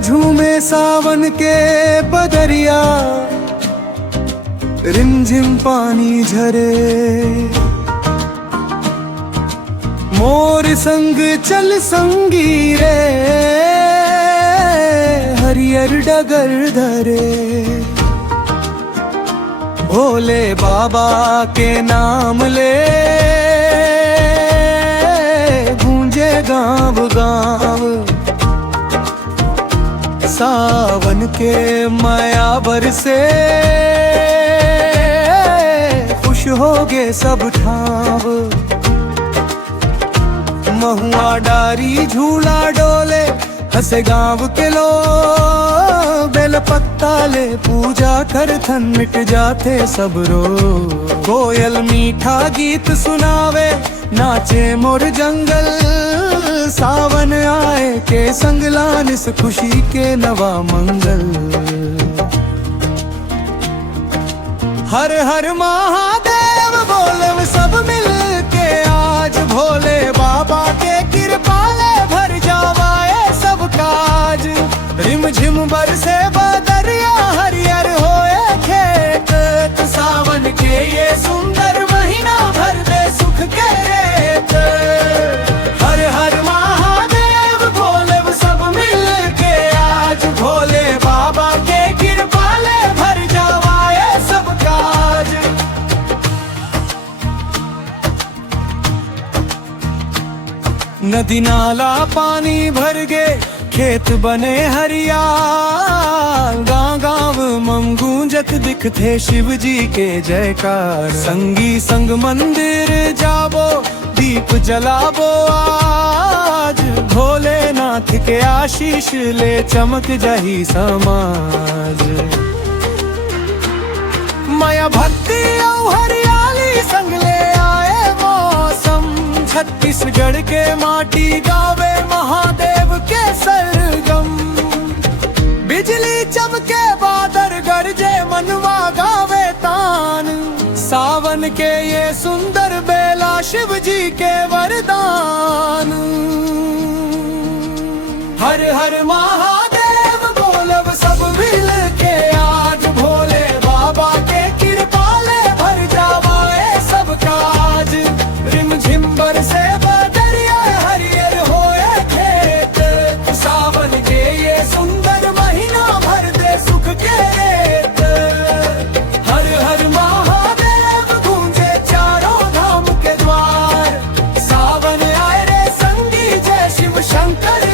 झूमे सावन के बदरिया, रिमझिम पानी झरे, मोर संग चल संगी रे, हरियर डगर धरे। भोले बाबा के नाम ले, गूंजे गाँव गाँव। सावन के मायावर से खुश हो गए सब ठाव। महुआ डारी झूला डोले, हंसे गाँव के लोग। बेल पत्ता ले पूजा कर थन मिट जाते सब रोग। कोयल मीठा गीत सुनावे, नाचे मोर जंगल। सावन आए के संग लानिस खुशी के नवा मंगल। हर हर महादेव बोले सब मिल के आज। भोले बाबा के कृपा ले भर जावाए सब काज। रिमझिम बरसे बदरिया, हरियर होए खेत। सावन के ये सुंदर महीना भर दे सुख के रेत। हर हर महादेव बोले सब मिल के आज। भोले बाबा के कृपा ले भर जावाए सब काज। नदी नाला पानी भर गए, खेत बने हरियाल। गाँव गाँव मम गूंजत दिखते शिव जी के जयकार। संगी संग मंदिर जाबो, दीप जलाबो आज। भोलेनाथ के आशीष ले चमक जाही समाज। माया भक्ति और हरियाली संग ले आए मौसम। छत्तीसगढ़ के माटी गावे महादेव के सरगम। बिजली चमके बादल गरजे, मनवा गावे तान। सावन के ये सुंदर बेला शिव जी के वरदान। हर हर महादेव बोलब सब मिल के आज। भोले बाबा के कृपा ले भर जावाए सब काज। रिमझिम बरसे बदरिया, हरियर होए खेत। सावन के ये सुंदर महीना भर दे सुख के रेत। हर हर महादेव गूंजे चारों धाम के द्वार। सावन आए रे संगी, जय शिव शंकर